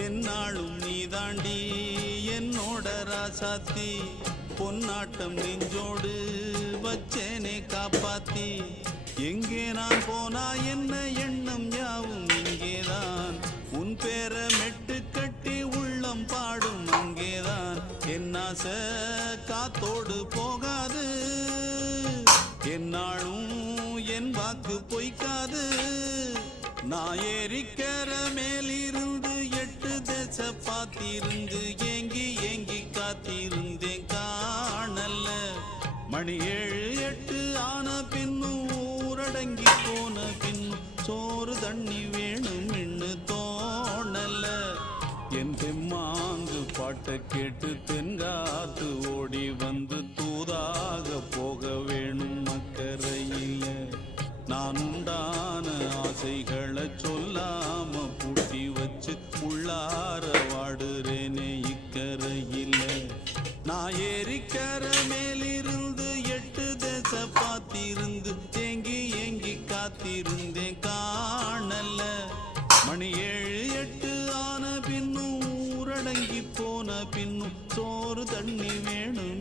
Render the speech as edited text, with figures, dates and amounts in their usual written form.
என்னாலும் நீ தாண்டி என்னோட ராசாத்தி பொன்னாட்டம் நெஞ்சோடு வச்சேனே காப்பாத்தி எங்கே நான் போனா என்ன எண்ணம் யாவும் இங்கேதான் உன் பேர மெட்டு கட்டி உள்ளம் பாடும் அங்கேதான் என்னாச காத்தோடு போகாது என்னாலும் என் வாக்கு பொய்க்காது நான் ஏறிக்கிற மேலிருந்து 8 தேச பார்த்திருந்து ஏங்கி ஏங்கி காத்திருந்தேன் காணல்ல மணி 7 8 ஆன பின்னும் ஊரடங்கி போன பின்னும் சோறு தண்ணி வேணும் என்று தோணல என் தெம்மாங்கு பாட்டை கேட்டு தென்காத்து ஓடி வந்து தூதாக போக வேணும் மக்கரையில நான் உண்டான ஆசைகளை சொல்லாம பூட்டி வச்சு உள்ளார வாடுறேனே இக்கரையில நான் ஏறிக்கிற மேலிருந்து 8 தேச பார்த்திருந்து ஏங்கி ஏங்கி காத்திருந்தேன் காணல மணி 7 8 ஆன பின்னும் ஊரடங்கி போன பின்னும் சோறு தண்ணி வேணும்